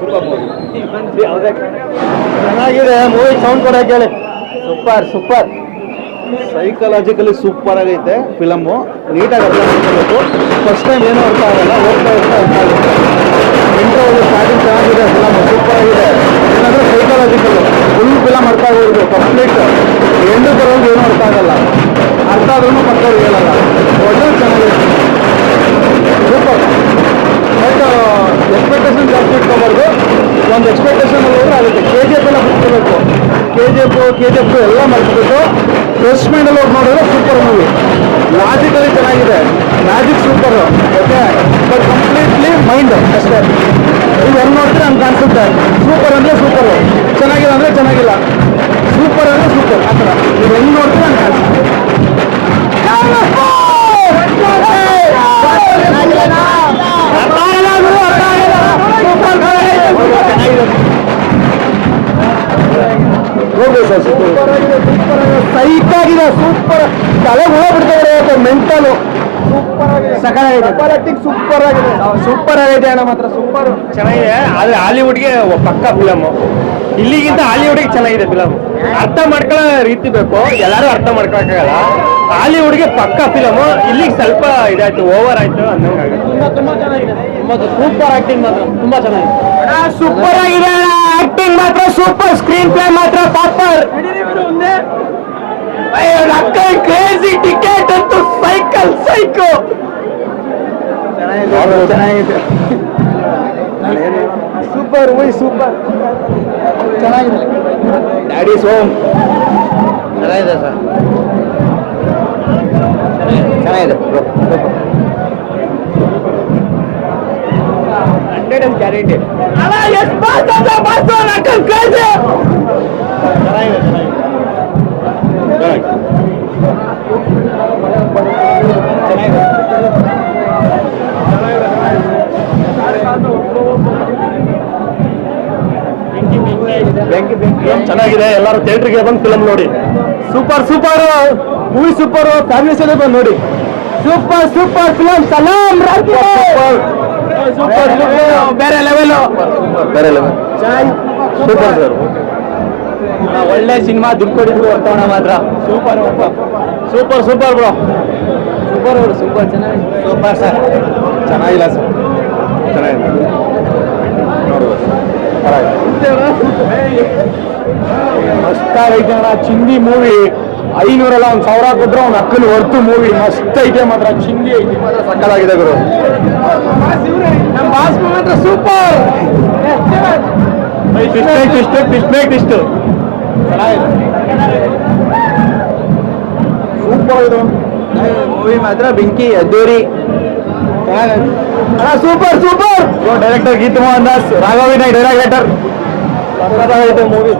Super movie. ಚೆನ್ನಾಗಿದೆ movie, sound ಕೂಡ ಕೇಳಿ. Super super. ಸೈಕಲಾಜಿಕಲಿ ಸೂಪರ್ ಆಗೈತೆ ಫಿಲಮ್ಮು. ನೀಟಾಗಿ ಅರ್ಥ ಮಾಡ್ಕೋಬೇಕು. ಫಸ್ಟ್ ಟೈಮ್ ಏನೂ ಅರ್ಥ ಆಗಲ್ಲ, ಹೋಗ್ತಾ ಹೋಗ್ತಾ ಅರ್ಥ ಆಗುತ್ತೆ. ಇಂಟ್ರೋ ಸ್ಟಾರ್ಟಿಂಗ್ ಚೆನ್ನಾಗಿದೆ, ಫಿಲಮ್ ಸೂಪರ್ ಆಗಿದೆ. ಏನಂದ್ರೆ ಸೈಕಲಾಜಿಕಲ್ ಫುಲ್ ಫಿಲಮ್ ಅರ್ಥ ಆಗೋದು ಕಂಪ್ಲೀಟ್. ಎಂಡು ಬರೋದು ಏನೂ ಅರ್ಥ ಆಗಲ್ಲ, ಅರ್ಥ ಆದ್ರೂ ಮಕ್ಕಳಿಗೆ ಹೇಳಲ್ಲ. ಒಳ್ಳೆ ಚೆನ್ನಾಗಿದೆ, ಸೂಪರ್. ಬಟ್ ಎಕ್ಸ್ಪೆಕ್ಟೇಷನ್ ಜಾಸ್ತಿ ಇಟ್ಕೊಬಾರ್ದು. ಒಂದು ಎಕ್ಸ್ಪೆಕ್ಟೇಷನ್ ಅಲ್ಲಿ ಹೋದ್ರೆ ಆಗುತ್ತೆ. KGF ಎಲ್ಲ ಬಿಟ್ಕೋಬೇಕು. KGF ಎಲ್ಲ ಮರ್ಸ್ಬಿಟ್ಟು ಫ್ರೆಶ್ ಮೈಂಡಲ್ಲಿ ಹೋಗಿ ನೋಡಿದ್ರೆ ಸೂಪರ್ ಮೂವಿ. ಲಾಜಿಕಲಿ ಚೆನ್ನಾಗಿದೆ, magic super. Okay, but completely mind ಅಷ್ಟೇ. ನೀವು ಹೆಂಗೆ ನೋಡ್ತೀರಿ ಹಂಗೆ ಕಾಣಿಸುತ್ತೆ. ಸೂಪರ್ ಅಂದರೆ ಸೂಪರು, ಚೆನ್ನಾಗಿಲ್ಲ ಅಂದರೆ ಚೆನ್ನಾಗಿಲ್ಲ, ಸೂಪರ್ ಅಂದರೆ ಸೂಪರ್. ಆ ಥರ ನೀವು ಹೆಂಗೆ ನೋಡ್ತೀರಿ ಹಂಗೆ ಕಾಣಿಸುತ್ತೆ. ಹೋಗ್ಬೇಕು ಸರ್, ಸೈಕ್ ಆಗಿದೆ, ಸೂಪರ್. ತಲೆ ಹೋಗ್ಬಿಡ್ತಾರೆ ಮೆಂಟಲು. ಸೂಪರ್ ಆಗಿದೆ, ಸೂಪರ್ ಆಗಿದೆ, ಸೂಪರ್ ಆಗೈತೆ ಅಣ್ಣ, ಮಾತ್ರ ಸೂಪರ್ ಚೆನ್ನಾಗಿದೆ. ಆದ್ರೆ ಹಾಲಿವುಡ್ಗೆ ಪಕ್ಕ ಫಿಲಮ್. ಇಲ್ಲಿಗಿಂತ ಹಾಲಿವುಡ್ಗೆ ಚೆನ್ನಾಗಿದೆ ಫಿಲಮ್. ಅರ್ಥ ಮಾಡ್ಕೊಳ್ಳೋ ರೀತಿ ಬೇಕು, ಎಲ್ಲರೂ ಅರ್ಥ ಮಾಡ್ಕೊಳಕ್ಕಾಗಲ್ಲ. ಹಾಲಿವುಡ್ಗೆ ಪಕ್ಕ ಫಿಲಮ್. ಇಲ್ಲಿಗೆ ಸ್ವಲ್ಪ ಇದಾಯ್ತು, ಓವರ್ ಆಯ್ತು ಅನ್ನೋಂಗಾಗುತ್ತೆ. ತುಂಬಾ ಚೆನ್ನಾಗಿದೆ, ಸೂಪರ್ ಆಕ್ಟಿಂಗ್ ಮಾತ್ರ ತುಂಬಾ ಚೆನ್ನಾಗಿದೆ. ಸೂಪರ್ ಆಗಿದೆ ಆಕ್ಟಿಂಗ್ ಮಾತ್ರ ಸೂಪರ್, ಸ್ಕ್ರೀನ್ ಪ್ಲೇ ಮಾತ್ರ ಪಾಪರ್. ಕ್ರೇಜಿ ಟಿಕೆಟ್ ಅಂತೂ ಸೈಕಲ್ ಸೈಕೋ. ಚೆನ್ನಾಗಿದೆ, ಸೂಪರ್ ಮೂವಿ, ಸೂಪರ್ ಚೆನ್ನಾಗಿದೆ. ಡ್ಯಾಡಿ ಸೋಮ್ ಚೆನ್ನಾಗಿದೆ ಸರ್, ಚೆನ್ನಾಗಿದೆ. 100 ಗ್ಯಾರಂಟಿ. ಚೆನ್ನಾಗಿದೆ. ಎಲ್ಲರೂ ಥಿಯೇಟ್ರಿಗೆ ಬಂದು ಫಿಲಮ್ ನೋಡಿ. Super super movie, super. Family ಸಲ ಬಂದು ನೋಡಿ. Super super film. ಸಲಾಂ ಸೂಪರ್ ಬೇರೆ ಲೆವೆಲ್, ಬೇರೆ ಲೆವೆಲ್, ಸೂಪರ್ ಸರ್. ಒಳ್ಳೆ ಸಿನಿಮಾ. ದುಡ್ಡು ಕೊಟ್ಟಿದ್ರು ಹೊರ್ತವಣ ಮಾತ್ರ. Super super super bro, super ಅವರು ಸೂಪರ್ ಚೆನ್ನಾಗಿ. Super sir. ಚೆನ್ನಾಗಿಲ್ಲ ಸರ್, ಚೆನ್ನಾಗಿದೆ ನೋಡ್ಬೋದು. ಮಸ್ತ್ ಐತೆ ಅಣ್ಣ. ಚಿಂದಿ ಮೂವಿ 500 ಅಲ್ಲ 1000 ಕೊಟ್ಟರೆ ಅವ್ನು ಅಕ್ಕಲು ಹೊರ್ತು ಮೂವಿ ಮಸ್ತ್ ಐತೆ ಮಾತ್ರ. ಚಿಂದಿ ಐತಿ ಮಾತ್ರ ಸಕ್ಕತ್ತಾಗಿದೆ ಗುರು. ನಮ್ಮ ಬಾಸ್ ಮಾತ್ರ ಸೂಪರ್. ಇಷ್ಟು ಸೂಪರ್ ಇದು ಮೂವಿ ಮಾತ್ರ ಬೆಂಕಿ ಅದ್ದೂರಿ. Super super. Director Geetu Mohan Das, ರಾಘವಿನಾಯ್ ಡೈರೆಕ್ಟರ್. ಮೂವಿ